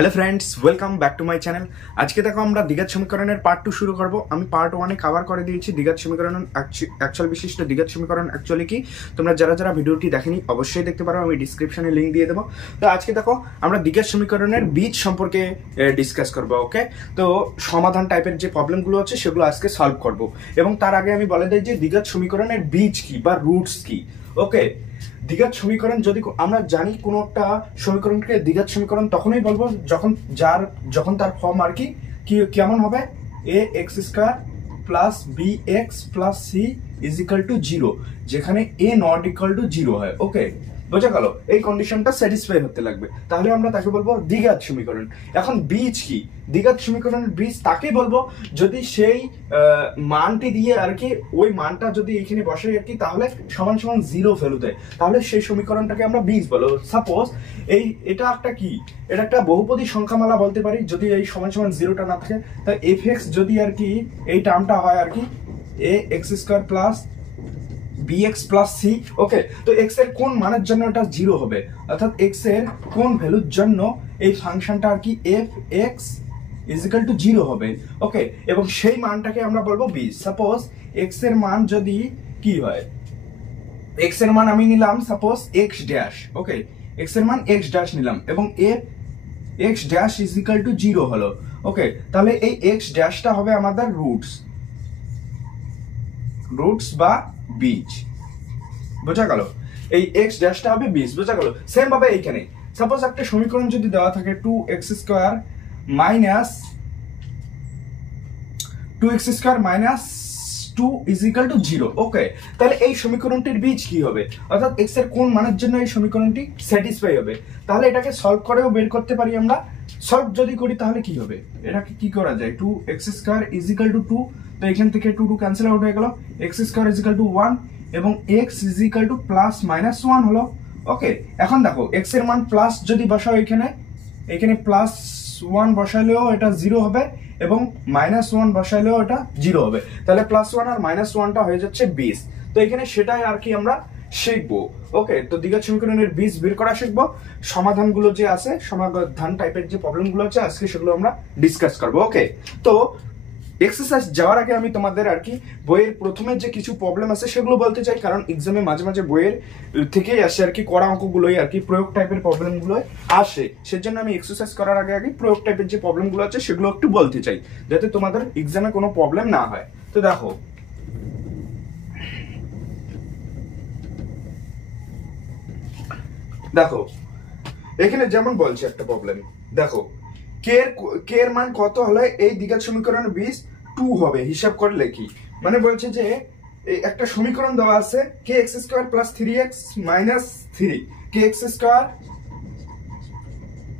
Hello friends, welcome back to my channel. আজকে দেখো আমরা দ্বিঘাত সমীকরণের পার্ট 2 শুরু করব। আমি পার্ট 1 কভার করে দিয়েছি দ্বিঘাত সমীকরণ, অ্যাকচুয়াল বিশিষ্ট দ্বিঘাত সমীকরণ অ্যাকচুয়ালি কি। তোমরা যারা ভিডিওটি দেখেনি অবশ্যই দেখতে পারো, আমি ডিসক্রিপশনে লিঙ্ক দিয়ে দেবো। তো আজকে দেখো আমরা দ্বিঘাত সমীকরণের বীজ সম্পর্কে ডিসকাস করবো। ওকে, তো সমাধান টাইপের যে প্রবলেমগুলো আছে সেগুলো আজকে সলভ করব। এবং তার আগে আমি বলে দিই যে দ্বিঘাত সমীকরণের বীজ কি বা রুটস কি। ওকে, দ্বিঘাত সমীকরণ যদি আমরা জানি কোনো একটা সমীকরণকে দ্বিঘাত সমীকরণ তখনই বলবো যখন তার ফর্ম আর কি কেমন হবে, a x square plus b x plus c is equal to 0, যেখানে এ নট ইকাল টু 0 হয়। ওকে, বোঝা গেল? এই কন্ডিশনটা স্যাটিসফাই হতে লাগবে, তাহলে আমরা তাকে বলবো দ্বিঘাত সমীকরণ। এখন বীজ কি? দ্বিঘাত সমীকরণের বীজ তাকে বলবো যদি সেই মানটি দিয়ে আর কি, ওই মানটা যদি এখানে বসে আর কি, তাহলে সমান সমান 0 ভ্যালু দেয়, তাহলে সেই সমীকরণটাকে আমরা বীজ বলবো। সাপোজ এটা একটা কি, এটা একটা বহুপদী সংখ্যামালা বলতে পারি। যদি এই সমান সমান 0টা না থাকে, তাই এফ এক্স যদি আর কি এই টার্মটা হয় আর কি a x square plus bx plus c. Okay, তো x এর কোন মানের জন্য এটা 0 হবে, অর্থাৎ x এর কোন ভ্যালুর জন্য এই ফাংশনটা আর কি f(x) ইজ ইকুয়াল টু 0 হবে। ওকে, এবং সেই মানটাকে আমরা বলবো বীজ। সাপোজ x এর মান যদি কি হয়, x এর মান আমি নিলাম সাপোজ x ড্যাশ। ওকে, x এর মান x ড্যাশ নিলাম এবং x dash is equal to 0 হলো। ওকে, তাহলে এই x ড্যাশটা হবে আমাদের রুটস বা বীজ। বোঝা গেল? এই x ড্যাশটা হবে বীজ, বোঝা গেল? সেম ভাবে এইখানে সাপোজ একটা সমীকরণ যদি দেওয়া থাকে 2x square minus 2 is equal to 0। ওকে, তাহলে এই সমীকরণটির বীজ কি হবে, অর্থাৎ x এর কোন মানের জন্য এই সমীকরণটি স্যাটিসফাই হবে। তাহলে এটাকে সলভ করেও বের করতে পারি আমরা। সলভ যদি করি তাহলে কি হবে, এটাকে কি করা যায়, 2x square is equal two 2, তো এখান থেকে 2 ক্যান্সেল আউট হয়ে গেল, x square is equal two 1 এবং x is equal two plus minus 1 হলো। ওকে, এখন দেখো x এর মান প্লাস যদি বসাও এখানে প্লাস 1 বসালেও এটা 0 হবে এবং মাইনাস 1 বসালেও এটা 0 হবে, তাহলে প্লাস 1 আর মাইনাস 1টা হয়ে যাচ্ছে বীজ। তো এখানে সেটাই আর কি আমরা শিখবো। ওকে, তো দ্বিঘাত সমীকরণের বীজ বের করা শিখবো। সমাধানগুলো যে আছে, সমাধান টাইপের যে প্রবলেমগুলো আছে আজকে সেগুলো আমরা ডিসকাস করবো। ওকে, তো এক্সারসাইজ যাওয়ার আগে আমি তোমাদের আর কি বইয়ের প্রথমে যে কিছু প্রবলেম আছে সেগুলো বলতে চাই, কারণ এক্সামে মাঝে মাঝে বইয়ের থেকেই আসে আর কি, কড়া অঙ্কগুলোই আর কি প্রয়োগ টাইপের প্রবলেমগুলোই আসে। সেজন্য আমি এক্সারসাইজ করার আগে প্রয়োগ টাইপের যে প্রবলেমগুলো আছে সেগুলো একটু বলতে চাই, যাতে তোমাদের এক্সামে কোনো প্রবলেম না হয়। তো দেখো এখানে যেমন বলছে একটা প্রবলেম, দেখো কে এর মান কত হলে এই দ্বিঘাত সমীকরণের বীজ 2 হবে, হিসাব করে লিখি। মানে বলছে যে একটা সমীকরণ দেওয়া আছে kx square plus 3x minus 3, kx square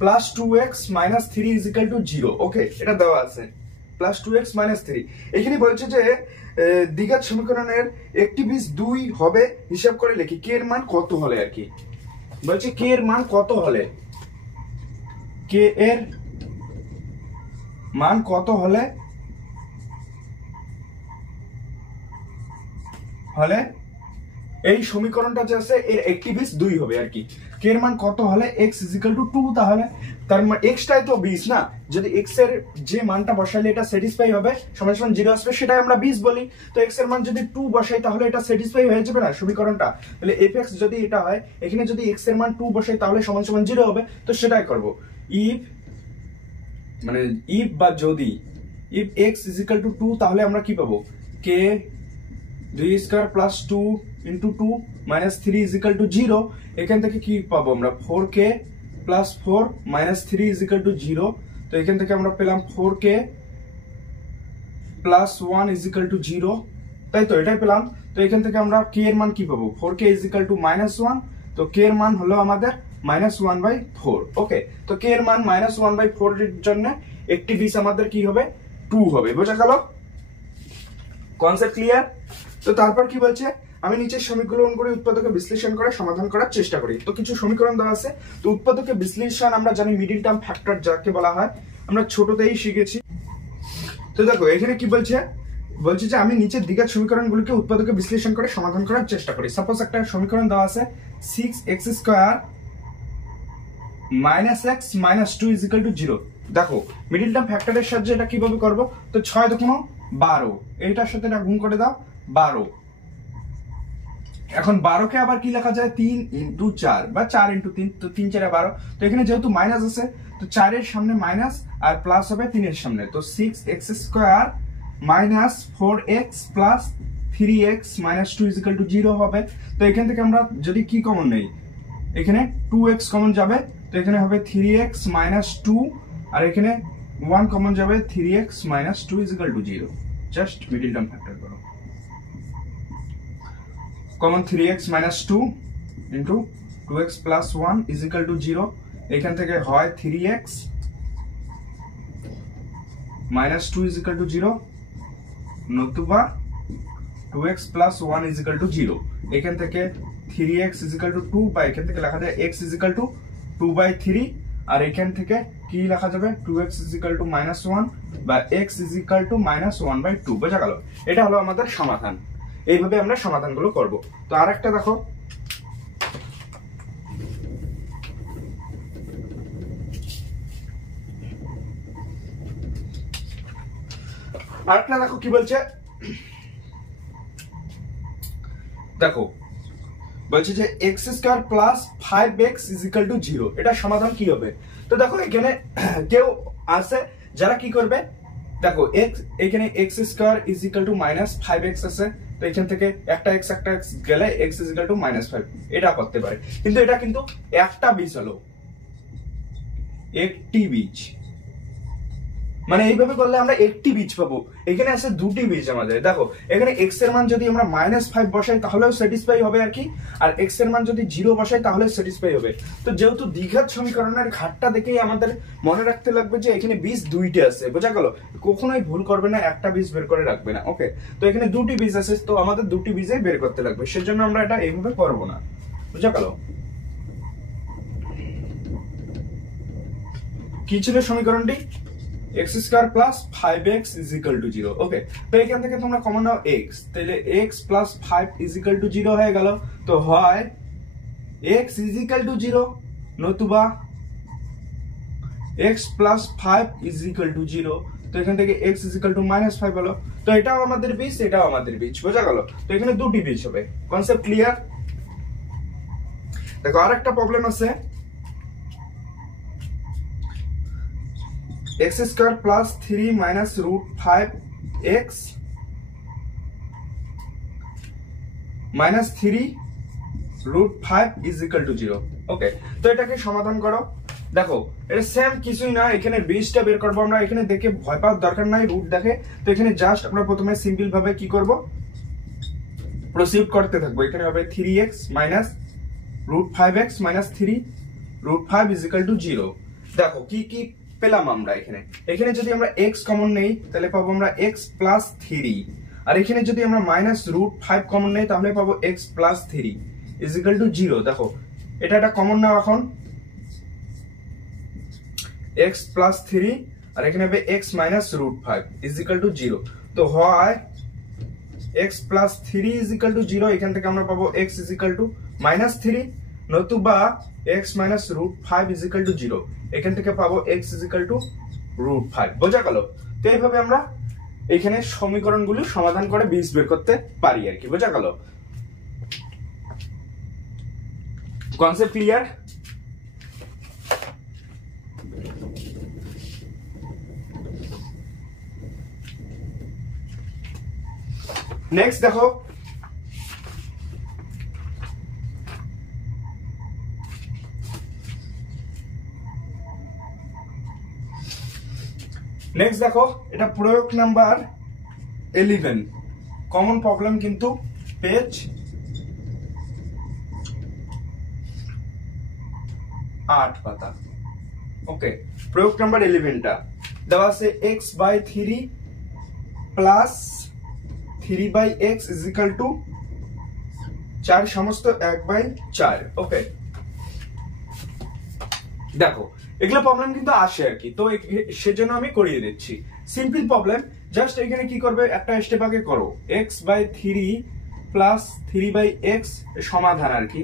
plus 2x minus 3 is equal to 0। ওকে, এটা দেওয়া আছে প্লাস 2x মাইনাস 3। এখানে বলছে যে দ্বিঘাত সমীকরণের একটি বীজ 2 হবে, হিসাব করে লিখি কে এর মান কত হলে আর কি। বলছে কে এর মান কত হলে, কে এর মান কত হলে এই সমীকরণটা যে আছে এর একটি বীজ 2 হবে আর কি। কে এর মান কত হলে x ইজ ইকুয়াল টু 2, তাহলে তার মানে x টাই তো বীজ না, যদি x এর যে মানটা বসাইলে এটা স্যাটিসফাই হবে, সমান সমান 0 আসবে, সেটাই আমরা বীজ বলি। তো x এর মান যদি 2 বসাই তাহলে এটা স্যাটিসফাই হয়ে যাবে না সমীকরণটা। তাহলে fx যদি এটা হয়, এখানে যদি x এর মান 2 বসাই তাহলে সমান সমান 0 হবে। তো সেটাই করব, if বা যদি if x is equal to 2, তাহলে আমরা কি পাবো, k 2 square plus 2 into 2 minus 3 is equal to 0। এখান থেকে কি পাবো আমরা, 4k plus 4 minus 3 is equal to 0। তো এখান থেকে আমরা পেলাম 4k plus 1 is equal to 0, তাই তো এটাই পেলাম। তো এখান থেকে আমরা k এর মান কি পাবো, 4k is equal to minus 1, তো k এর মান হলো আমাদের -1/4। ওকে, তো k এর মান -1/4 এর জন্য একটি বীজ আমাদের কি হবে, 2 হবে। বোঝা গেল? Concept clear? তো তারপর কি বলছে, আমি নিচের সমীকরণ করে উৎপাদকে বিশ্লেষণ করে সমাধান করার চেষ্টা করি। তো কিছু সমীকরণ দেওয়া আছে, তো উৎপাদকে বিশ্লেষণ আমরা জানি মিডিল টার্ম ফ্যাক্টর যাকে বলা হয়, আমরা ছোটতেই শিখেছি। তো দেখো এখানে কি বলছে যে আমি নিচের দ্বিঘাত সমীকরণগুলোকে উৎপাদকে বিশ্লেষণ করে সমাধান করার চেষ্টা করি। সাপোজ একটা সমীকরণ দেওয়া আছে 6x square minus x minus two is equal to 0। দেখো মিডিল টার্ম ফ্যাক্টরের সাহায্যে এটা কিভাবে করবো, তো 6 দুগুণ 12, এইটার সাথে এটা গুণ করে দাও 12। এখন 12কে আবার কি লেখা যায়, 3 ইন্টু 4 বা 4 ইন্টু 3, তো 3 4 12। তো এখানে যেহেতু মাইনাস আছে তো 4 এর সামনে মাইনাস আর প্লাস হবে 3 এর সামনে, তো 6x square minus 4x plus 3x minus 2 is equal to 0 হবে। তো এখান থেকে আমরা যদি কি কমন নেই, এখানে 2x কমন যাবে, তো এখানে হবে 3x মাইনাস 2, আর এখানে 1 কমন যাবে, 3x minus 2 is equal to 0। Just middle term factor করো, common 3x minus 2 into 2x plus 1 is equal to 0। এখান থেকে হয় 3x minus 2 is equal to 0, নতুবা 2x plus 1 is equal to 0। এখান থেকে 3x is equal two 2, বা এখান থেকে লেখা যায় x ইজ ইকুয়াল টু 2/3, আর এখান থেকে কি লেখা যাবে, 2x is equal to minus 1 বা x is equal to minus 1/2। বোঝা গেল? এটা হলো আমাদের সমাধান। এইভাবে আমরা সমাধানগুলো করব। তো আরেকটা দেখো, কি বলছে, দেখো বলছে যে x square plus 5x is equal to 0। এটা সমাধান কি হবে? তো দেখো এখানে কেউ আছে যারা কি করবে, দেখো এখানে x square is equal to minus 5x আছে, তো এখান থেকে একটা x গেলে x is equal to minus 5, এটা করতে পারে। কিন্তু এটা কিন্তু একটা বীজ হলো, একটি বীজ, মানে এইভাবে করলে আমরা একটি বীজ পাবো। এখানে আছে দুটি বীজ আমাদের। দেখো এখানে x এর মান যদি আমরা -5 বসাই তাহলেও স্যাটিসফাই হবে আর কি, আর x এর মান যদি 0 বসাই তাহলে স্যাটিসফাই হবে। তো যেহেতু দ্বিঘাত সমীকরণের ঘাটটা দেখেই আমাদের মনে রাখতে লাগবে যে এখানে বীজ দুইটা আছে। বোঝা গেল? কখনোই ভুল করবে না, একটা বীজ বের করে রাখবে না। ওকে, তো এখানে দুটি বীজ আছে, তো আমাদের দুটি বীজই বের করতে লাগবে, সেজন্য আমরা এটা এইভাবে করব না। বুঝা গেল? কি ছিল সমীকরণটি? x square plus 5x is equal to 0। Okay, তো এখান থেকে তোমরা কমন নাও x, তাহলে x plus 5 is equal to 0 হয়ে গেল। তো হয় x ইজ ইকুয়াল টু 0, নতুবা x plus 5 is equal to 0। তো এখান থেকে x ইজ ইকুয়াল টু -5 হলো। তো এটাও আমাদের বীজ, এটাও আমাদের বীজ। বোঝা গেল? তো এখানে দুটি বীজ হবে। Concept clear? দেখো আরেকটা প্রবলেম আছে, x square plus 3 minus root 5x minus 3 root 5 is equal to 0। Okay, তো এটাকে সমাধান করো। দেখো এটা সেম কিছুই না, এখানে বীজটা বের করবো আমরা। এখানে দেখে ভয় পাওয়ার দরকার নাই, রুট দেখে। তো এখানে জাস্ট আমরা প্রথমে সিম্পল ভাবে কি করব, প্রসিড করতে থাকবো। এখানে হবে 3x minus root 5x minus 3 root 5 is equal to 0। দেখো কি কি পেলাম আমরা। এখানে যদি আমরা x কমন নেই তাহলে পাবো আমরা x প্লাস 3, আর এখানে যদি আমরা মাইনাস রুট 5 কমন নেই তাহলে পাবো x plus 3 is equal to 0। দেখো এটা কমন নাও এখন, x প্লাস 3 আর এখানে হবে x minus root 5 is equal to 0। তো হয় x plus 3 is equal to 0। এখান থেকে আমরা পাবো x is equal to minus 3, নতুবা x minus root 5 is equal to 0। এখান থেকে পাবো x is equal to root 5। বোঝা গেল? তো এইভাবে আমরা এখানে সমীকরণগুলো সমাধান করে বীজ বের করতে পারি আর কি। বোঝা গেল? Concept clear? নেক্সট দেখো, এটা প্রয়োগ নাম্বার 11, কমন প্রবলেম কিন্তু পেজ 8 পাতা। ওকে, প্রয়োগ নাম্বার 11টা দেওয়া আছে x/3 plus 3/x is equal two 4 সমস্ত 1/4। ওকে, দেখো এগুলো প্রবলেম কিন্তু আসে আর কি, তো সেজন্য আমি করিয়ে দিচ্ছি। সিম্পল প্রবলেম, জাস্ট এখানে কি করবে, একটা স্টেপ আগে করো, x/3 প্লাস 3/x সমাধান আর কি।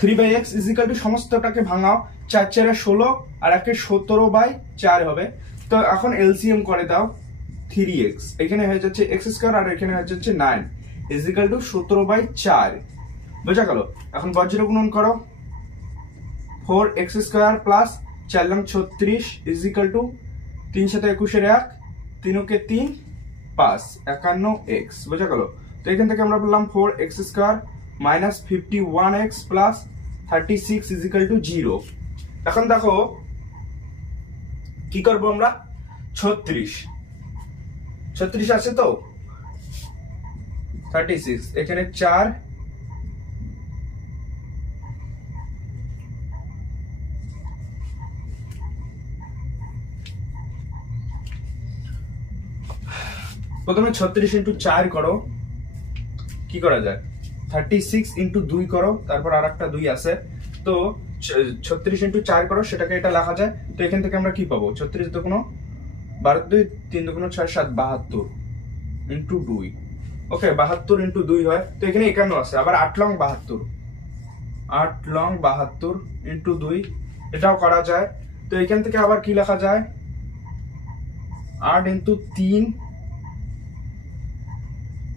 3/x ইজিক্যাল টু সমস্তটাকে ভাঙাও, 4 4 16 আর 1 17/4 হবে। তো এখন এলসিএম করে দাও, 3x এখানে হয়ে যাচ্ছে x² আর এখানে হয়ে যাচ্ছে 9 ইজিক্যাল টু 17/4। বোঝা গেল? এখন বজ্র গুণন করো, 4x² প্লাস 4 লং 36 ইজিক্যাল টু 3 7 21 1 3 কে 3 5 51x। বোঝা গেল? তো এখান থেকে আমরা বললাম 4x² minus 51x plus 36 is equal to 0। এখন দেখো কি করবো আমরা, 36 আছে তো, 36 এখানে 4 প্রথমে 36 ইন্টু 4 করো, কি করা যায়, 36 ইন্টু 2 করো, তারপর আর একটা 2 আছে, তো 36 ইন্টু 4 করো, সেটাকে এটা লেখা যায়। তো এখান থেকে আমরা কি পাবো, 36 দুগুণ 12 2 3 দুগুণ 6 7 72 ইন্টু 2। ওকে, 72 ইন্টু 2 হয়, তো এখানে 51 আছে। আবার 8 লং 72 ইন্টু 2, এটাও করা যায়। তো এখান থেকে আবার কি লেখা যায়, 8 ইন্টু 3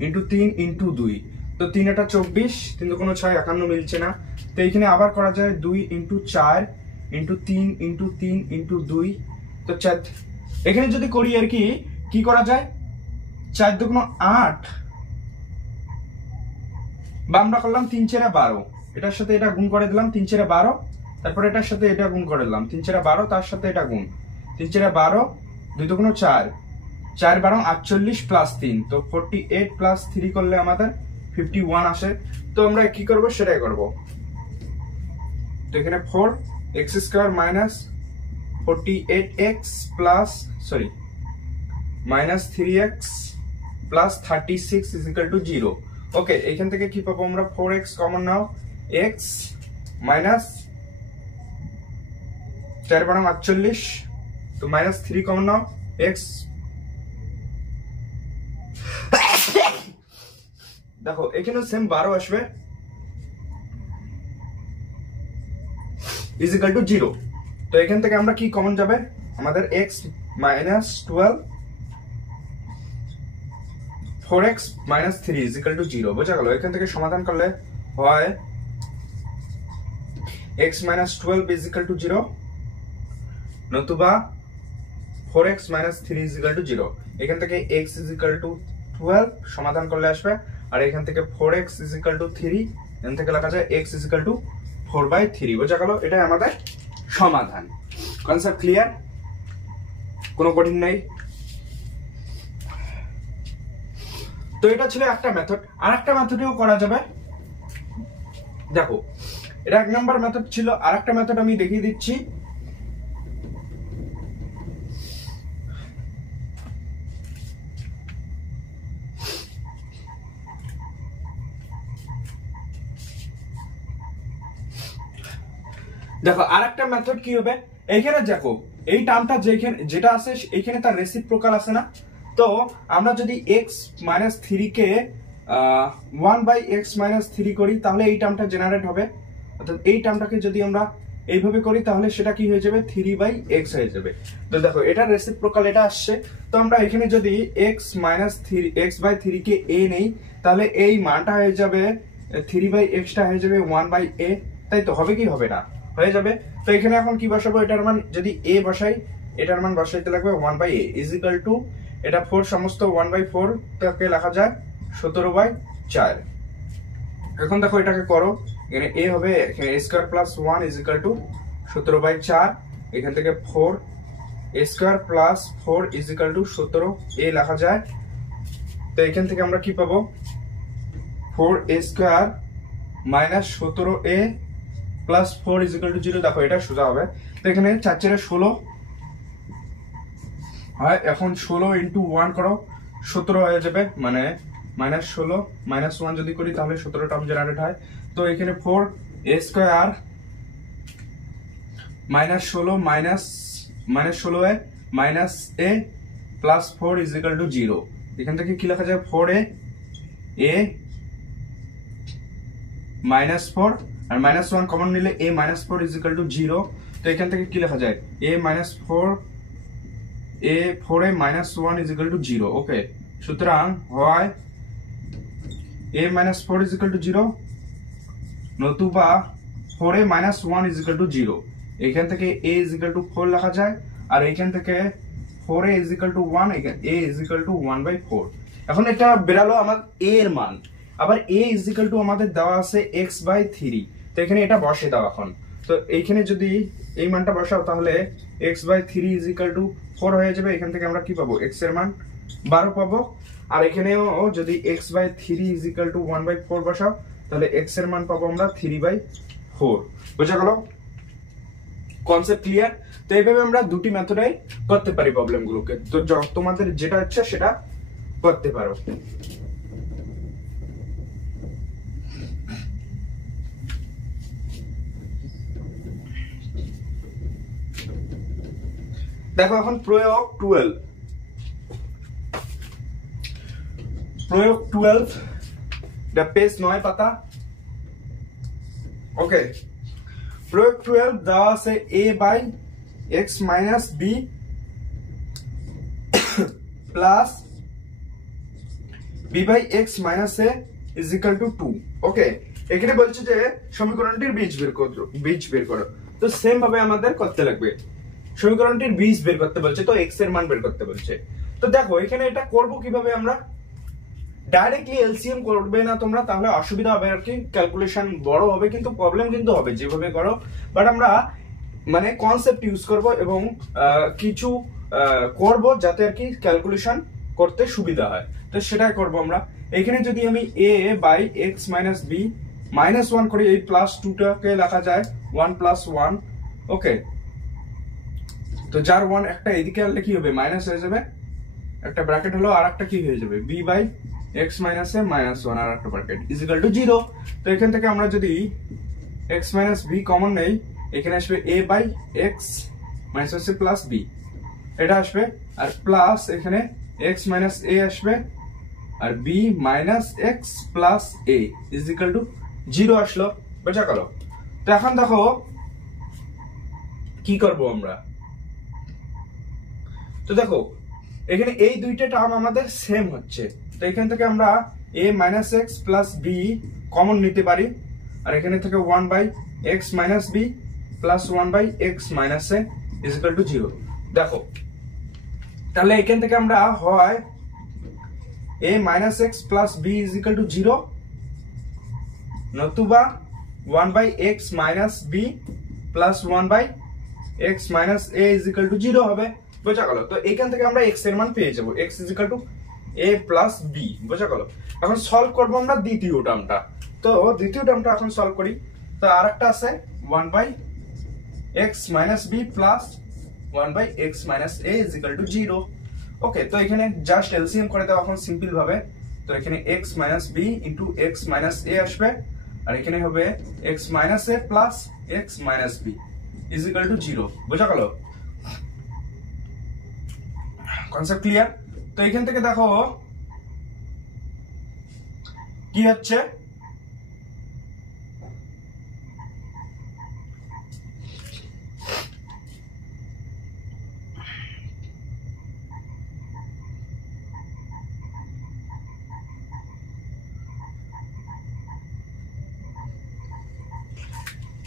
ইন্টু 3 ইন্টু 2, তো 3 এটা 24 3 দুগুণ 6 51 মিলছে না। তো এখানে আবার করা যায় 2 ইন্টু 4 ইন্টু 3 ইন্টু 3 ইন্টু 2, তো 4 এখানে যদি করি আর কি করা যায়, 4 দুগুণ 8 বা আমরা করলাম 3 4 12, এটার সাথে এটা গুণ করে দিলাম 3 4 12, তারপর এটার সাথে এটা গুণ করে দিলাম 3 4 12, তার সাথে এটা গুণ 3 4 12 2 দুগুণ 4 4 12 48 প্লাস 3, তো 48 প্লাস 3 করলে আমাদের 51 আসে। তো আমরা কি করব সেটাই করব। তো এখানে 4x² minus 48x plus minus 3x plus 36 is equal to 0। Okay, এখান থেকে কি পাবো আমরা, 4x কমন নাও, x মাইনাস 4 12 48, তো মাইনাস 3 কমন নাও, x দেখো এখানেও সেম 12 আসবে ইজিক্যাল টু 0। তো এখান থেকে আমরা কি কমন যাবে, আমাদের x minus 12 4x minus 3 is equal to 0। বোঝা গেল? এখান থেকে সমাধান করলে হয় x মাইনাস 12 ইজিক্যাল টু 0, নতুবা 4x মাইনাস 3 ইজিক্যাল টু 0। এখান থেকে x ইজিক্যাল টু 12 সমাধান করলে আসবে, আর এখান থেকে 4x ইজিক্যাল টু 3, এখান থেকে লেখা যায় x ইজিক্যাল টু 4/3। বোঝা গেল? এটাই আমাদের সমাধান। Concept clear? কোনো কঠিন নাই। তো এটা ছিল একটা মেথড। আর একটা মেথডেও করা যাবে। দেখো, এটা 1 নাম্বার মেথড ছিল। আর একটা মেথড আমি দেখিয়ে দিচ্ছি। দেখো আরেকটা মেথড কি হবে, এইখানে দেখো এই টার্মটা যেটা আছে এইখানে তার রেসিপ্রোকাল আছে না। তো আমরা যদি x মাইনাস 3 কে 1/x মাইনাস 3 করি, তাহলে এই টার্মটা জেনারেট হবে। অর্থাৎ এই টার্মটাকে যদি আমরা এইভাবে করি, তাহলে সেটা কি হয়ে যাবে, 3/x হয়ে যাবে। তো দেখো এটা রেসিপ্রোকাল, এটা আসছে। তো আমরা এখানে যদি x minus 3x/3 K a নেই, তাহলে এই মানটা হয়ে যাবে 3/x টা হয়ে যাবে 1/a। তাই তো হবে কি হবে না, হয়ে যাবে। তো এখানে এখন কি বসাবো, এটার মান যদি a বসাই, এটার মান বসাইতে লাগবে 1/a ইজিক্যাল টু, এটা 4 সমস্ত 1/4 টাকে লেখা যায় 17/4। এখন দেখো এটাকে করো, এখানে a হবে a² প্লাস 1 ইজিক্যাল টু 17/4, এখান থেকে 4a² plus 4 is equal two 17a লেখা যায়। তো এখান থেকে আমরা কি পাবো, 4a² minus 17a plus 4 is equal to 0। দেখো এটা সোজা হবে। তো এখানে 4 4 16 হয়। এখন 16 ইন্টু 1 করো, 17 হয়ে যাবে, মানে মাইনাস 16 মাইনাস 1 যদি করি তাহলে 17 টার্ম জেনারেট হয়। তো এখানে 4a² minus 16 minus 16a minus a plus 4 is equal to 0। এখান থেকে কি লেখা যায়, 4a মাইনাস 4 আর -1 কমন নিলে a - 4 = 0। তো এখান থেকে কি লেখা যায় a - 4 -1 = 0। ওকে, সুতরাং হয় a - 4 = 0 নতুবা 4a - 1 = 0। এখান থেকে a = 4 লেখা যায়, আর এখান থেকে 4a = 1, a = 1/4। এখন এটা বেরালো আমার a এর মান। আবার a = আমাদের দেওয়া আছে x/3। তো এখানে এটা বসে দাও এখন। তো এইখানে যদি এই মানটা বসাও তাহলে x/3 = 4 হয়ে যাবে। এখান থেকে আমরা কি পাবো, x এর মান 12 পাবো। আর এখানেও যদি x/3 = 1/4 বসাও তাহলে x এর মান পাবো আমরা 3/4। বুঝা গেল? Concept clear? তো এইভাবে আমরা দুটি মেথডে করতে পারি প্রবলেমগুলোকে। তো তোমাদের যেটা ইচ্ছা সেটা করতে পারো। দেখো এখন প্রয়োগ 12। প্রয়োগ 12, এটা পেজ 9 পাতা। ওকে, প্রয়োগ 12 দেওয়া আছে a/x - b plus b/x - a = 2। ওকে, এখানে বলছে যে সমীকরণটির বীজ বের করো। তো সেম ভাবে আমাদের করতে লাগবে। সমীকরণটির বীজ বের করতে বলছে, তো x এর মান বের করতে বলছে। তো দেখো এখানে এটা করব কিভাবে, আমরা ডাইরেক্টলি এলসিএম করবে না তোমরা, তাহলে অসুবিধা হবে আর কি, ক্যালকুলেশন বড় হবে, কিন্তু প্রবলেম কিন্তু হবে যেভাবে করো। বাট আমরা মানে কনসেপ্ট ইউজ করব এবং কিছু করব যাতে আর কি ক্যালকুলেশন করতে সুবিধা হয়। তো সেটাই করব আমরা। এখানে যদি আমি a/x - b -1 করি, এই +2টাকে লেখা যায় 1 + 1। ওকে, তো যার 1 একটা এদিকে আনলে কি হবে, মাইনাস হয়ে যাবে, একটা ব্র্যাকেট হলো, আর একটা কি হয়ে যাবে b/x - a -1 আর একটা ব্র্যাকেট = 0। তো এখান থেকে আমরা যদি x - b কমন নেই, এখানে আসবে a/x - b, এটা আসবে, আর প্লাস এখানে x - a আসবে, আর b - x + a = 0 আসলো। বোঝা গেল? তো এখন দেখো কি করব আমরা। তো দেখো এখানে এই দুইটা টার্ম আমাদের সেম হচ্ছে। তো এখান থেকে আমরা a - x + b কমন নিতে পারি, আর এখানে থেকে 1/x - b + 1/x - a = 0। দেখো তাহলে এখান থেকে আমরা হয় a - x + b = 0 নতুবা 1/x - b + 1/x - a = 0 হবে। বোঝা গেল? তো এখান থেকে আমরা x এর মান পেয়ে যাব, x = a + b। বোঝা গেল? এখন সলভ করব আমরা দ্বিতীয় টার্মটা। তো দ্বিতীয় টার্মটা এখন সলভ করি। তো আরেকটা আছে 1/x - b + 1/x - a = 0। Okay, তো এখানে জাস্ট এলসিএম করে দাও এখন সিম্পল ভাবে। তো এখানে x - b * x - a আসবে, আর এখানে হবে x - a + x - b = 0। বোঝা গেল? Concept clear? তো এখান থেকে দেখো কি হচ্ছে,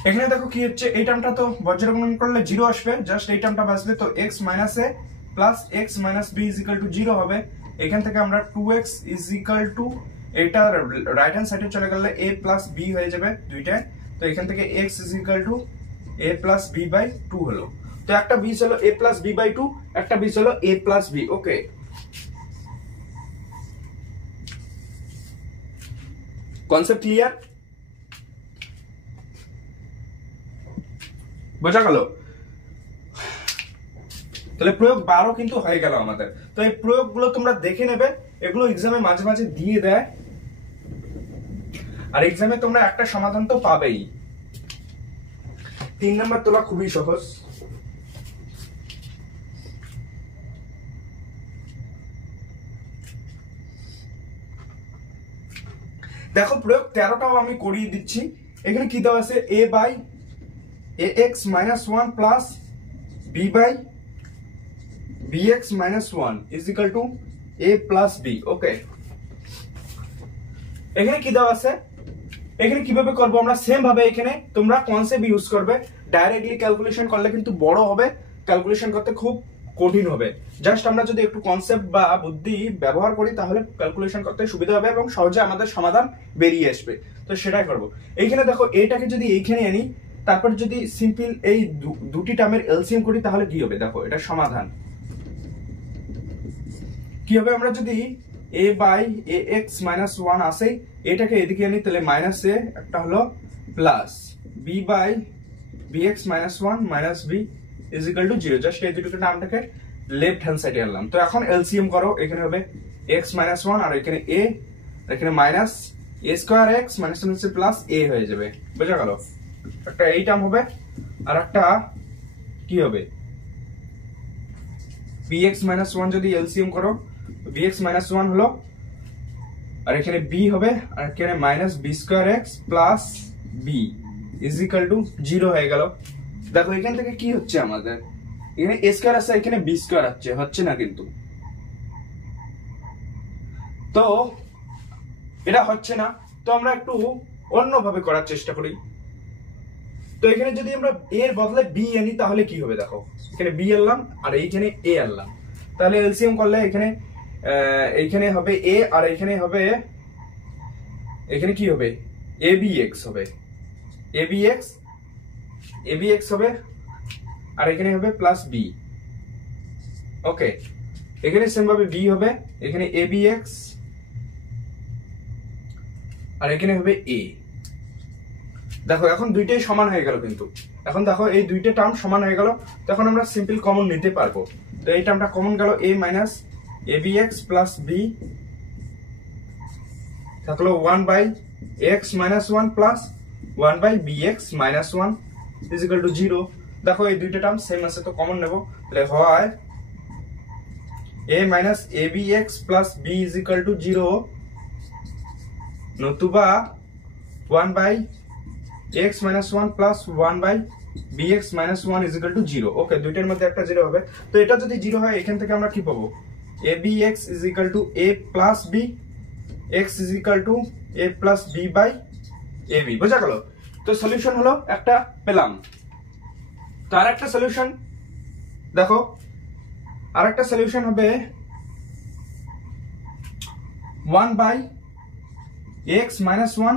এখানে দেখো কি হচ্ছে, এই টার্মটা তো বজ্রগুণন করলে 0 আসবে, জাস্ট এই টার্মটা বাঁচবে। তো x - a + x - b = 0 হবে। এখান থেকে আমরা 2x = এটা রাইট হ্যান্ড সাইডে চলে গেলে a + b হয়ে যাবে দুইটায়। তো এখান থেকে x = a + b/2 হলো। তো একটা বীজ হলো a + b/2, একটা বীজ হলো a + b। Okay, concept clear? বোঝা গেল? তাহলে প্রয়োগ 12 কিন্তু হয়ে গেল আমাদের। তো এই প্রয়োগগুলো তোমরা দেখে নেবে, এগুলো এক্সামে মাঝে মাঝে দিয়ে দেয়, আর এক্সামে তোমরা একটা সমাধান তো পাবেই। 3 নাম্বার তোলা খুবই সহজ। দেখো প্রয়োগ 13টাও আমি করিয়ে দিচ্ছি, এখানে কি দেওয়া আছে a by ax minus 1 plus b by bx minus 1 is equal to a plus b। Okay, এখানে কি দেওয়া আছে, এখানে কিভাবে করব আমরা, সেম ভাবে এখানে তোমরা কনসেপ্ট ইউজ করবে। ডাইরেক্টলি ক্যালকুলেশন করলে কিন্তু বড় হবে, ক্যালকুলেশন করতে খুব কঠিন হবে। জাস্ট আমরা যদি একটু কনসেপ্ট বা বুদ্ধি ব্যবহার করি তাহলে ক্যালকুলেশন করতে সুবিধা হবে এবং সহজে আমাদের সমাধান বেরিয়ে আসবে। তো সেটাই করব। এইখানে দেখো এটাকে যদি এইখানে আনি, তারপর যদি সিম্পল এই দুটি টার্মের এলসিএম করি তাহলে কি হবে, দেখো এটা সমাধান কি হবে। আমরা যদি a বাই ax মাইনাস 1 আসে, এটাকে এদিকে আনি তাহলে মাইনাস a, একটা হলো plus b by bx minus 1 minus b is equal to 0। Just এই দুটোকে নামটাকে লেফট হ্যান্ড সাইডে আনলাম। তো এখন এলসিএম করো, এখানে হবে x মাইনাস 1 আর এখানে a, এখানে minus a square x minus plus a হয়ে যাবে। বোঝা গেল? একটা এই টার্ম হবে আর একটা কি হবে bx মাইনাস 1 যদি এলসিএম করো bx মাইনাস 1 হলো আর এখানে b হবে আর এখানে minus b square x plus b is equal to 0 হয়ে গেল। দেখো এখান থেকে কি হচ্ছে আমাদের, এখানে a স্কয়ার আছে এখানে b স্কয়ার হচ্ছে না কিন্তু, তো এটা হচ্ছে না। তো আমরা একটু অন্যভাবে করার চেষ্টা করি। তো এখানে যদি আমরা এর বদলে b আনি তাহলে কি হবে, দেখো এখানে b আনলাম আর এইখানে a আনলাম, তাহলে এলসিএম করলে এইখানে হবে a আর এখানে হবে, এখানে কি হবে abx হবে, abx হবে আর এখানে হবে প্লাস b। ওকে, এখানে সেম ভাবে b হবে, এখানে abx আর এখানে হবে a। দেখো এখন দুইটাই সমান হয়ে গেল কিন্তু, এখন দেখো এই দুইটা টার্ম সমান হয়ে গেল। তখন আমরা সিম্পল কমন নিতে পারবো। তো এই টার্মটা কমন গেল, a minus abx plus b থাকলো 1 by x minus 1 plus 1 by bx minus 1 is equal to 0। দেখো এই দুইটা টার্ম সেম আছে তো কমন নেব, তাহলে হয় a minus abx plus b is equal to 0 নতুবা 1 by x minus 1 plus 1 by bx minus 1 is equal to 0। Okay, দুইটার মধ্যে একটা 0 হবে। তো এটা যদি 0 হয় এখান থেকে আমরা কি পাবো, abx is equal to a plus b, x is equal to a plus b by ab। বোঝা গেল? তো সলিউশন হলো একটা পেলাম। তো আরেকটা সলিউশন দেখো, আরেকটা সলিউশন হবে 1 by x minus 1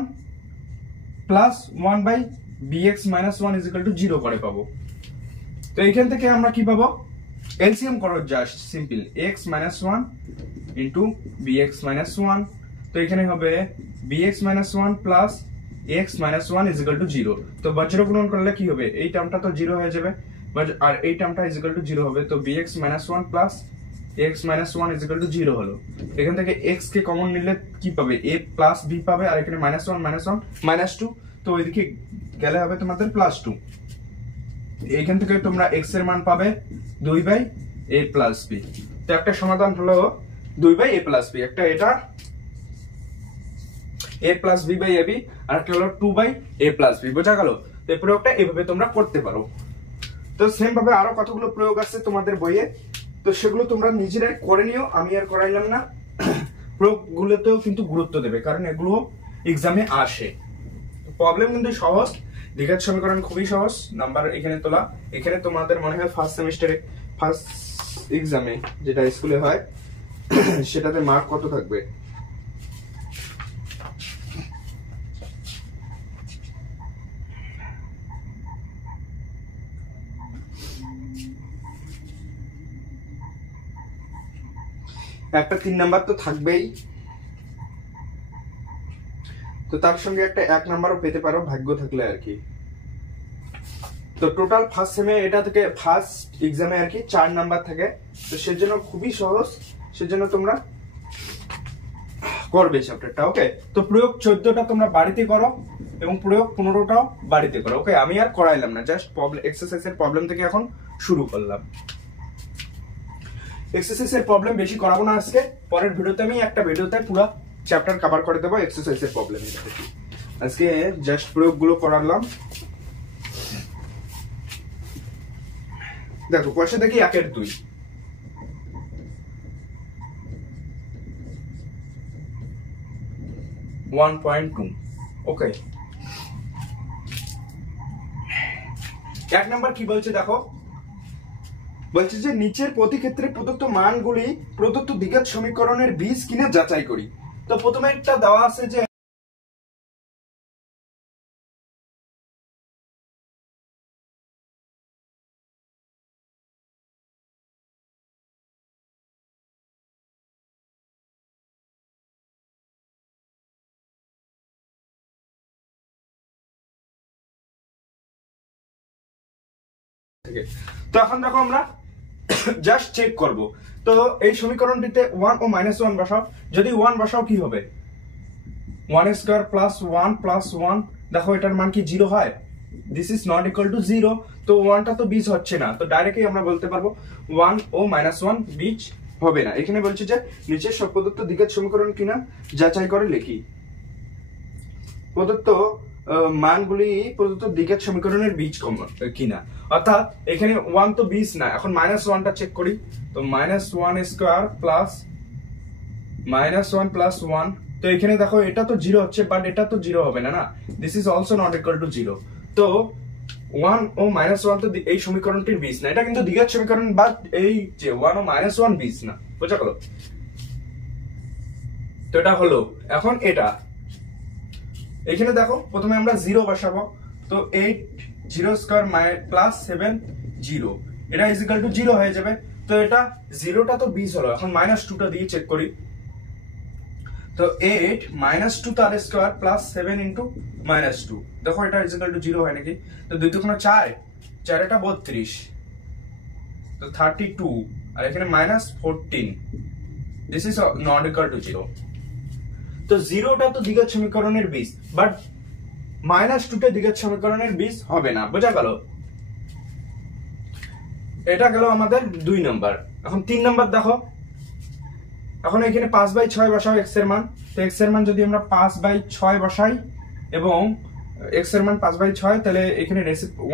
plus 1 by bx minus 1 is equal to 0 করে পাবো। তো এখান থেকে আমরা কি পাবো, এলসিএম করো just simple x minus 1 into bx minus 1। তো এখানে হবে bx minus 1 plus x minus 1 is equal to 0। তো বজ্র গুণন করলে কি হবে, এই টার্মটা তো 0 হয়ে যাবে আর এই টার্মটা ইজ ইকুয়াল টু 0 হবে। তো bx minus 1 plus x minus 1 is equal to 0 হলো। এখান থেকে x কে কমন নিলে কি পাবে, a প্লাস b পাবে আর এখানে মাইনাস 1 মাইনাস 2। তো ওইদিকে গেলে হবে তোমাদের প্লাস 2। এইখান থেকে তোমরা x এর মান পাবে 2 বাই a প্লাস b। তো একটা সমাধান হলো 2 বাই a প্লাস b, একটা এটা a plus b by ab আর একটা হলো 2 বাই a প্লাস b। বোঝা গেল? তো এই প্রয়োগটা এইভাবে তোমরা করতে পারো। তো সেম ভাবে আরো কতগুলো প্রয়োগ আছে তোমাদের বইয়ে, তো সেগুলো তোমরা নিজেরাই করে নিও, আমি আর করাইলাম না। প্রয়োগগুলোতেও কিন্তু গুরুত্ব দেবে কারণ এগুলো এক্সামে আসে। প্রবলেম কিন্তু সহজ, দ্বিঘাত সমীকরণ খুবই সহজ, নাম্বার এখানে তোলা। এখানে তোমাদের মনে হয় ফার্স্ট সেমিস্টারে ফার্স্ট এক্সামে যেটা স্কুলে হয় সেটাতে মার্ক কত থাকবে, একটা 3 নাম্বার তো থাকবেই। তো তার সঙ্গে একটা 1 নাম্বারও পেতে পারো ভাগ্য থাকলে আর কি। তো টোটাল ফার্স্ট সেমে এটা থেকে ফার্স্ট এক্সামে আর কি 4 নাম্বার থাকে। তো সেজন্য খুবই সহজ, সেজন্য তোমরা করবে চ্যাপ্টারটা। ওকে, তো প্রয়োগ 14টা তোমরা বাড়িতে করো এবং প্রয়োগ 15টাও বাড়িতে করো। ওকে, আমি আর করাইলাম না, জাস্ট প্রবলেম এক্সারসাইজের প্রবলেম থেকে এখন শুরু করলাম। এক্সারসাইজের প্রবলেম বেশি করাবো না আজকে, পরের ভিডিওতে আমি একটা ভিডিওতে পুরো চ্যাপ্টার কভার করে দেবো এক্সারসাইজের প্রবলেম। আজকে জাস্ট প্রয়োগগুলো করালাম। দেখো কষে দেখি 1/2 1.2। ওকে, 1 নাম্বার কি বলছে দেখো, বলছে যে নিচের প্রতি ক্ষেত্রে প্রদত্ত মানগুলি প্রদত্ত দ্বিঘাত সমীকরণের বীজ কিনা যাচাই করি। তো প্রথমে একটা দেওয়া আছে যে তো এখন দেখো আমরা জাস্ট চেক করব। তো এই সমীকরণটিতে 1 ও -1 বসাও। যদি 1 বসাও কি হবে, 1² প্লাস 1 প্লাস 1, দেখো এটার মান কি 0 হয়? This is not equal to 0। তো 1টা তো বীজ হচ্ছে না, তো ডাইরেক্টলি আমরা বলতে পারবো 1 ও -1 বীজ হবে না। এখানে বলছে যে নিচের সব প্রদত্ত দ্বিঘাত সমীকরণ কিনা যাচাই করে লিখি। প্রদত্ত মানগুলি প্রদত্ত দ্বিঘাত সমীকরণের বীজ কিনা, অর্থাৎ এখানে 1 তো বীজ না। এখন -1টা চেক করি। তো -1² প্লাস -1 প্লাস 1, তো এখানে দেখো এটা তো 0 হচ্ছে, বাট এটা তো 0 হবে না, না, this is also not equal to 0। তো 1 ও -1 তো এই সমীকরণটির বীজ না, এটা কিন্তু দ্বিঘাত সমীকরণ, বাট এই যে 1 ও -1 বীজ না, বোঝা গেল? তো এটা হলো। এখন এটা এখানে দেখো প্রথমে আমরা 0 বসাবো। তো 8 0² প্লাস 7 0, এটা ইজ ইকুয়াল টু 0 হয়ে যাবে। তো এটা 0টা তো বীজ হলো। এখন -2টা দিয়ে চেক করি। তো 8 -2 তার স্কয়ার প্লাস 7 ইনটু -2, দেখো এটা ইজ ইকুয়াল টু 0 হয় নাকি? তো 2 2 4, 4 এটা 32, তো 32, আর এখানে -14, this is not equal to 0। তো 0টা তো দ্বিঘাত সমীকরণের বীজ, বাট -2টা দ্বিঘাত সমীকরণের বীজ হবে না, বোঝা গেল? এটা গেল আমাদের 2 নাম্বার। এখন 3 নাম্বার দেখো। এখন এখানে 5/6 বসাও x এর মান। তো x এর মান যদি আমরা 5/6 বসাই এবং x এর মান 5/6, তাহলে এখানে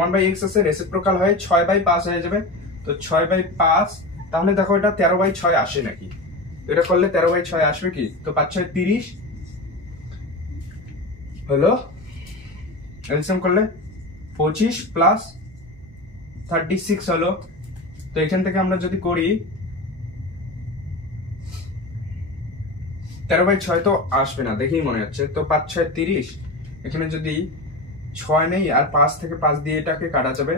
1/x আছে, রেসিপ্রোকাল হয় 6/5 হয়ে যাবে। তো 6/5, তাহলে দেখো এটা 13/6 আসে নাকি? এটা করলে 13/6 আসবে কি? তো 5 6 30 হলো, এলসিএম করলে 25 প্লাস 36 হলো। তো এখান থেকে আমরা যদি করি 13/6 তো আসবে না দেখেই মনে হচ্ছে। তো 5 6 30, এখানে যদি 6 নেই আর 5 থেকে 5 দিয়ে এটাকে কাটা যাবে,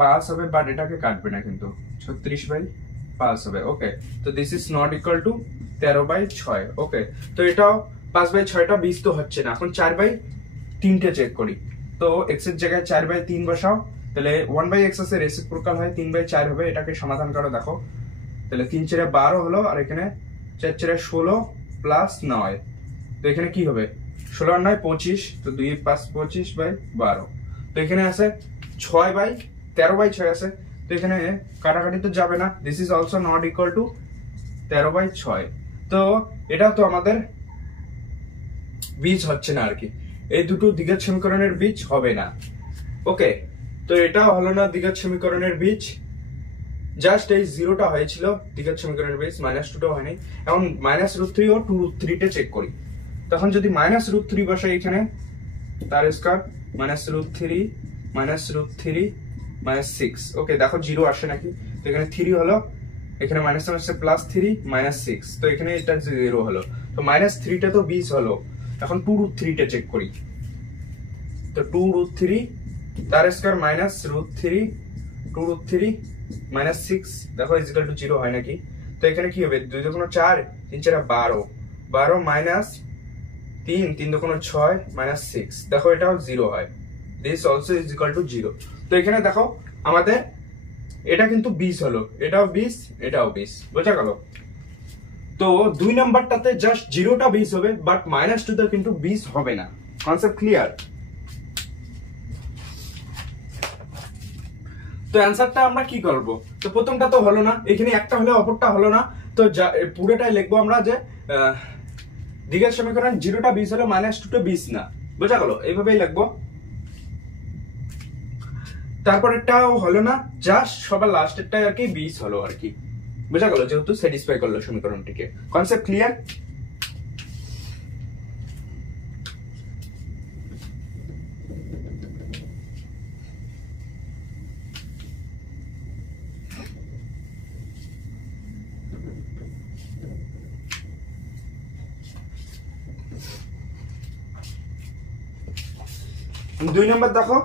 5 হবে, বাট এটাকে কাটবে না, কিন্তু 36/5 হবে। ওকে, তো this is not equal to 13/6। ওকে, তো এটাও 5/6টা বীজ তো হচ্ছে না। এখন 4/3 চেক করি। তো x এর জায়গায় 4/3 বসাও, তাহলে 1/x আছে, রেসিপ্রোকাল হয় 3/4 হবে। এটাকে সমাধান করো, দেখো তাহলে 3 4 12 হলো, আর এখানে 4 4 16 প্লাস 9, তো এখানে কি হবে 16 আর 9 25, তো 2 5 25/12। তো এখানে আছে 13/6 আছে, তো এখানে কাটাকাটি তো যাবে না, this is also not equal to 13/6। তো এটা তো আমাদের বীজ হচ্ছে না আর কি, এই দুটো দ্বিঘাত সমীকরণের বীজ হবে না। ওকে, তো এটা হলো না দ্বিঘাত সমীকরণের বীজ, জাস্ট এই 0টা হয়েছিল দ্বিঘাত সমীকরণের বীজ, -2টা হয়নি। এখন -√3 ও 2√3 চেক করি। তখন যদি -√3 বসাই এখানে, তার স্কয়ার -√3 -√3 -6, ওকে, দেখো 0 আসে নাকি? তো এখানে 3 হলো, এখানে মাইনাস হচ্ছে +3 -6, তো এখানে এটা 0 হলো। তো -3টা তো বীজ হলো। এখন 2√3টা চেক করি। তো 2√3 তার স্কয়ার -√3 2√3 -6, দেখো ইজ ইকুয়াল টু 0 হয় নাকি? তো এখানে কি হবে 2 2 4 3 4 12 12 -3 3 2 6 -6, দেখো এটাও 0 হয়, this also is equal to 0। তো এখানে দেখো আমাদের এটা কিন্তু 20 হলো, এটাও 20 এটাও 20, বোঝা গেল? তো 2 নাম্বারটাতে জাস্ট 0টা 20 হবে, বাট -2টা কিন্তু 20 হবে না। Concept clear? তো অ্যানসারটা আমরা কি করব? তো প্রথমটা তো হলো না, এখানে একটা হলে অপরটা হলো না, তো পুরোটাই লিখবো আমরা যে দ্বিঘাত সমীকরণ 0টা 20 হলো, -2টা 20 না, বোঝা গেল? এইভাবেই লিখবো। তারপরেরটাও হলো না, জাস্ট সবার লাস্টেরটাই আর কি 20 হলো আর কি। বোঝা গেল? যেহেতু স্যাটিসফাই করলো সমীকরণটিকে। Concept clear? দুই নম্বর দেখো,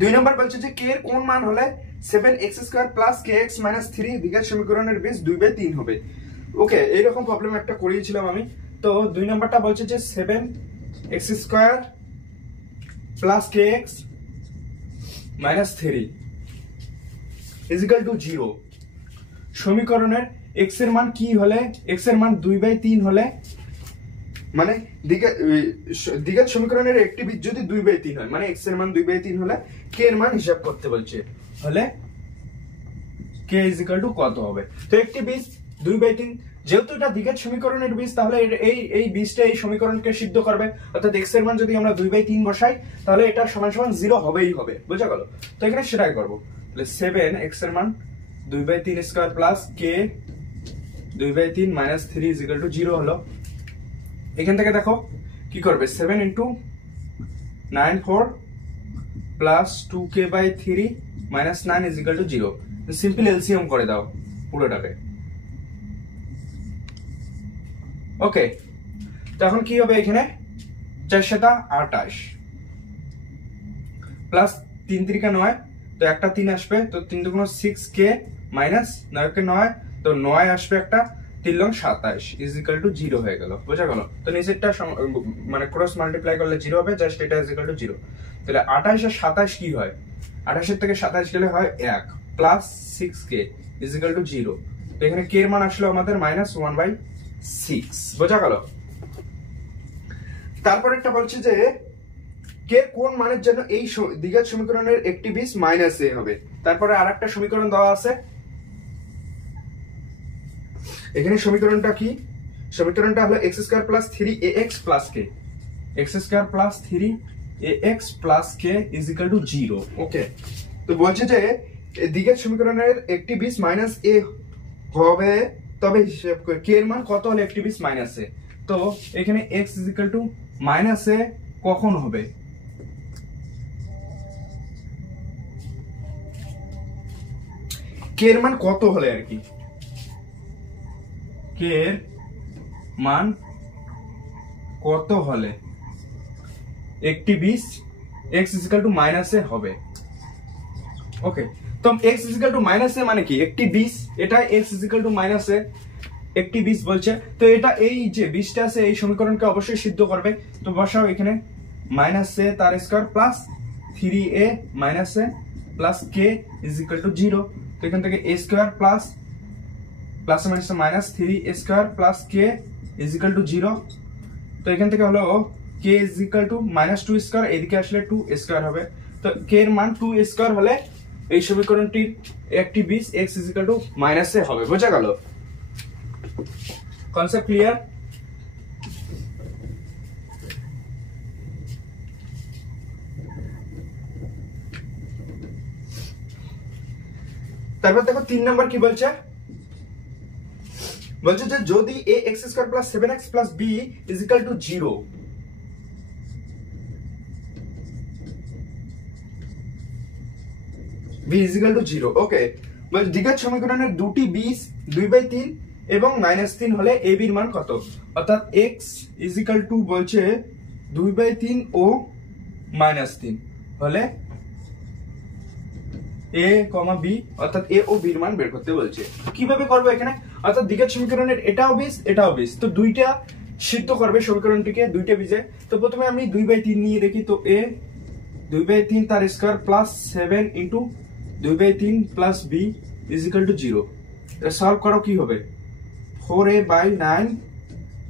2 নম্বর বলছে যে কে এর কোন মান হলে 7x² + kx - 3 দ্বিঘাত সমীকরণের বীজ 2/3 হবে। ওকে, এইরকম প্রবলেম একটা করিয়েছিলাম আমি। তো 2 নম্বরটা বলছে যে 7x² + kx - 3 = 0। সমীকরণের x এর মান কি হলে, x এর মান 2/3 হলে, মানে দ্বিঘাত সমীকরণের একটি বীজ যদি 2/3 হয়, মানে x এর মান 2/3 হলে k এর মান হিসাব করতে বলছে। হলে k = কত হবে? তো একটি বীজ 2/3, যেহেতু এটা দ্বিঘাত সমীকরণের বীজ, তাহলে এই বীজটা এই সমীকরণকে সিদ্ধ করবে। অর্থাৎ x এর মান যদি আমরা 2/3 বসাই, তাহলে এটা সমান সমান 0 হবেই হবে। বোঝা গেল? তো এখানে সেটাই করব। তাহলে 7x এর মান 2/3² + k 2/3 - 3 = 0 হলো। এখান থেকে দেখো কি করবে, 7 × 9 4 + 2k/3 - 9 = 0। সিম্পল এলসিএম করে দাও পুরোটাকে। ওকে, তো এখন কি হবে, এখানে 4 × 7 = 28 প্লাস 3 × 3 = 9, তো একটা 3 আসবে, তো 3 × 2 = 6k মাইনাস 9 কে 9, তো 9 আসবে একটা, 3 × 27 = 0 হয়ে গেল। বোঝা গেল? তো নিচেরটা মানে ক্রস মাল্টিপ্লাই করলে 0 হবে, জাস্ট এটা = 0। তাহলে 28 আর 27 কি হয়? 28 এর থেকে 27 গেলে হয় 1 প্লাস 6k = 0। তো এখানে k এর মান আসলো আমাদের -1/6। বোঝা গেল? তারপর একটা বলছে যে কে কোন মানের জন্য এই দ্বিঘাত সমীকরণের একটি বীজ -a হবে। তারপরে আরেকটা সমীকরণ দেওয়া আছে। এখানে সমীকরণটা কি? সমীকরণটা হলো x² + 3ax + k, x² + 3ax + k = 0। Okay, তো বলছে যে দ্বিঘাত সমীকরণের একটি বীজ -a হবে, তবে হিসাব করে k এর মান কত হলে একটি বীজ -a। তো এখানে x = -a কখন হবে? k এর মান কত হলে আর কি, k এর মান কত হলে একটি বীজ x = -a হবে। ওকে, তো x = -a মানে কি? একটি বীজ, এটা x = -a একটি বীজ বলছে। তো এটা এই যে বীজটা আছে এই সমীকরণকে অবশ্যই সিদ্ধ করবে। তো বসাও এখানে -a তার square plus 3a - a plus k = 0। তো এখান থেকে a square plus -3a² plus k = 0। তো এখান থেকে হলো k -2², এদিকে আসলে 2² হবে। তো k এর মান 2² হলে এই সমীকরণটির একটি বীজ x = -a হবে। বোঝা গেল? Concept clear? তারপর দেখো 3 নাম্বার কি বলছে। বলছে যে যদি ax² + 7x + b = 0, b = 0। ওকে, বলছে দ্বিঘাত সমীকরণের দুটি বীজ 2/3 এবং -3 হলে a b এর মান কত? অর্থাৎ x = বলছে 2/3 ও -3 হলে a, b, অর্থাৎ a ও b এর মান বের করতে বলছে। কিভাবে করব এখানে? অর্থাৎ দ্বিঘাত সমীকরণের এটাও বীজ এটাও বীজ, তো দুইটা সিদ্ধ করবে সমীকরণটিকে, দুইটা বীজে। তো প্রথমে আমি 2/3 নিয়ে দেখি। তো a 2/3 তার স্কয়ার প্লাস 7 × 2/3 প্লাস b = 0। এটা সলভ করো, কি হবে? 4a/9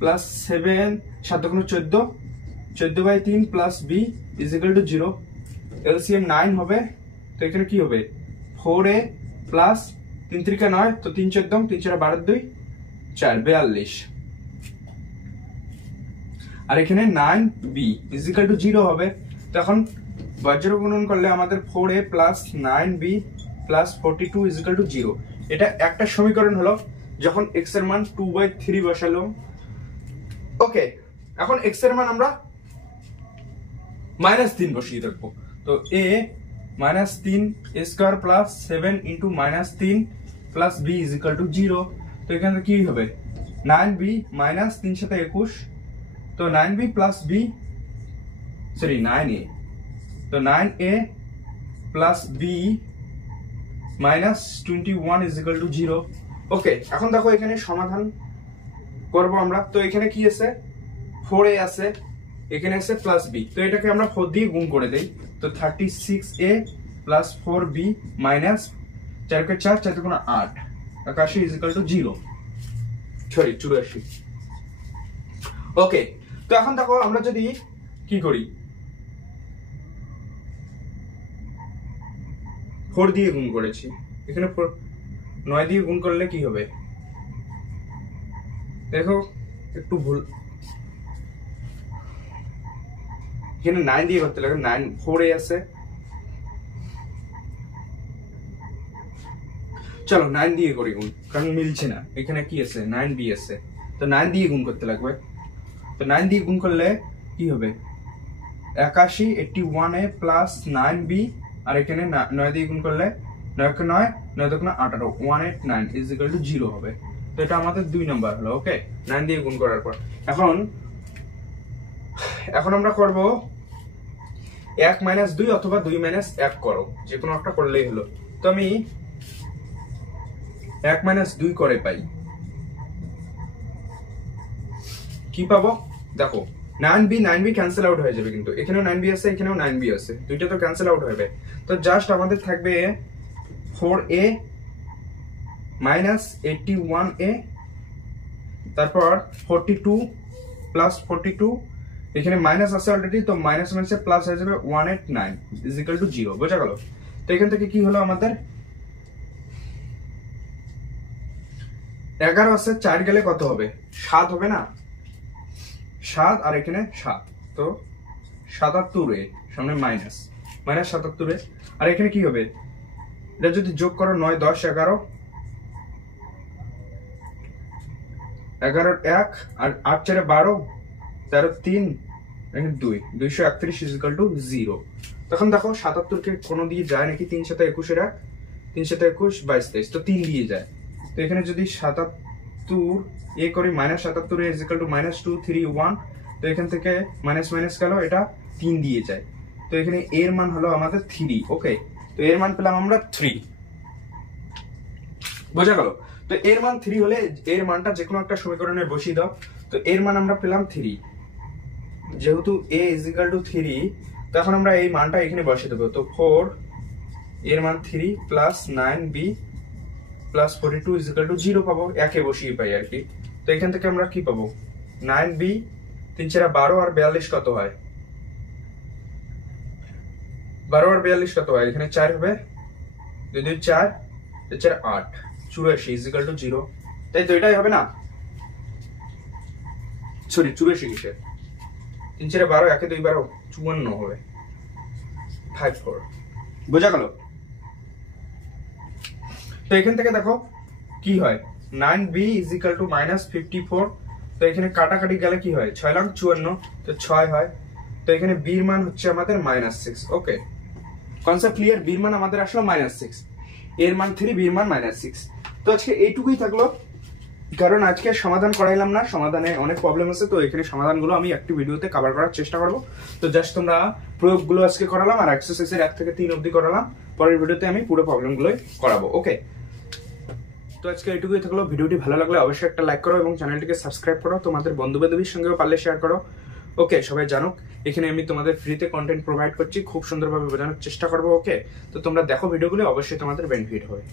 plus 7 7 × 14 14/3 plus b = 0। LCM 9 হবে। তো এখানে কি হবে? 4a প্লাস 3 × 3 = 9, তো 3 × 14 3 × 4 = 2 4 42। আর এখানে 9b ইজিক্যাল টু 0 হবে। তো এখন বজ্র গুণন করলে আমাদের 4a plus 9b plus 42 is equal to 0। এটা একটা সমীকরণ হলো। যখন x এর মান 2/3 বসালো, ওকে, এখন x এর মান আমরা -3 বসিয়ে রাখবো। তো a -3 a square plus 7 into -3 plus b is equal to 0। তো এখানে কি হবে 9b মাইনাস 3 সাথে 21, তো 9b plus b, sorry 9a, তো 9a plus b minus 21 is equal to 0। Okay, এখন দেখো এখানে সমাধান করব আমরা। তো এখানে কি আছে 4a আছে, এখানে আছে প্লাস b, তো এটাকে আমরা 4 দিয়ে গুণ করে দেই। তো 36a প্লাস 4b মাইনাস 4 কে 4 4 গুণ 8 81 ইজিক্যাল টু 0, সরি 84। ওকে, তো এখন দেখো আমরা যদি কি করি 4 দিয়ে গুণ করেছি, এখানে 9 দিয়ে গুণ করলে কি হবে দেখো একটু ভুল, এখানে 9 দিয়ে করতে লাগে, 9 4a আছে, চলো 9 দিয়ে করি গুণ, কারণ মিলছে না। এখানে কি আছে 9b আছে, তো 9 দিয়ে গুণ করতে লাগবে। তো 9 দিয়ে গুণ করলে কি হবে 81 81a প্লাস 9b, আর এখানে 9 দিয়ে গুণ করলে 9 কে 9 9 দুগুণ 18 189 ইজ ইকুয়াল টু 0 হবে। তো এটা আমাদের 2 নাম্বার হলো। ওকে, 9 দিয়ে গুণ করার পর এখন আমরা করব 1 - 2 অথবা 2 - 1 করো, যে কোনো একটা করলেই হলো। তো আমি 1 - 2 করে পাই, কি পাবো দেখো 9b ক্যান্সেল আউট হয়ে যাবে, কিন্তু এখানেও 9b আছে, এখানেও 9b আছে, দুইটা তো ক্যান্সেল আউট হবে। তো জাস্ট আমাদের থাকবে 4a মাইনাস 81a, তারপর 42 প্লাস 42, এখানে মাইনাস আছে অলরেডি, তো মাইনাস মাইনাসে প্লাস হয়ে যাবে 189 ইজ ইকুয়াল টু 0। বোঝা গেল? তো এখান থেকে কি হলো আমাদের 11 আছে, 4 গেলে কত হবে 7 হবে না, 7 আর এখানে 7, তো 77a, সামনে মাইনাস 77a, আর এখানে কি হবে এটা যদি যোগ করো 9 10 11 11 1 আর 8 4 12 13 3 এখানে 2 231 ইজ ইকুয়াল টু 0। তখন দেখো 77 কে কোন দিয়ে যায় নাকি, 3 সাথে 21 এর 3 সাথে 21 22 23, তো 3 দিয়ে যায়। তো এখানে যদি 77 এ করি -77 ইজ ইকুয়াল টু -2 3 1, তো এখান থেকে মাইনাস মাইনাস গেল, এটা 3 দিয়ে যায়। তো এখানে এর মান হলো আমাদের 3। ওকে, তো এর মান পেলাম আমরা 3। বোঝা গেল? তো এর মান 3 হলে এর মানটা যে কোনো একটা সমীকরণে বসিয়ে দাও। তো এর মান আমরা পেলাম 3, যেহেতু a ইজ ইকুয়াল টু 3, তখন আমরা এই মানটা এখানে বসিয়ে দেবো। তো 4 এর মান 3 plus 9b plus 42 is equal to 0 পাবো, একে বসিয়ে পাই আর কি। তো এখান থেকে আমরা কি পাবো 9b 3 4 12 আর 42 কত হয় 12 আর 42 কত হয়, এখানে 4 হবে, 2 2 4 4 8 84 ইজ ইকুয়াল টু 0। তাই তো এটাই হবে না, সরি 84 কিসে 3 4 12 1 2 12 54 হবে 54। বোঝা গেল? তো এখান থেকে দেখো কি হয় 9b ইজ ইকুয়াল টু -54, তো এখানে কাটাকাটি গেলে কি হয় 6 লাখ 54, তো 6 হয়। তো এখানে b এর মান হচ্ছে আমাদের -6। ওকে, কনসেপ্ট ক্লিয়ার? b এর মান আমাদের আসলো -6, এর মান 3, b এর মান -6। তো আজকে এইটুকুই থাকলো, কারণ আজকে সমাধান করাইলাম না, সমাধানে অনেক প্রবলেম আছে, তো এখানে সমাধানগুলো আমি একটি ভিডিওতে কভার করার চেষ্টা করব। তো জাস্ট তোমরা প্রয়োগগুলো আজকে করালাম আর এক্সারসাইজের 1 থেকে 3 অবধি করালাম, পরের ভিডিওতে আমি পুরো প্রবলেমগুলোই করাবো। ওকে, তো আজকে এইটুকুই থাকলো। ভিডিওটি ভালো লাগলে অবশ্যই একটা লাইক করো এবং চ্যানেলটিকে সাবস্ক্রাইব করো, তোমাদের বন্ধু বান্ধবীর সঙ্গেও পারলে শেয়ার করো। ওকে, সবাই জানুক এখানে আমি তোমাদের ফ্রিতে কন্টেন্ট প্রোভাইড করছি, খুব সুন্দরভাবে বোঝানোর চেষ্টা করবো। ওকে, তো তোমরা দেখো ভিডিওগুলো, অবশ্যই তোমাদের বেনিফিট হবে।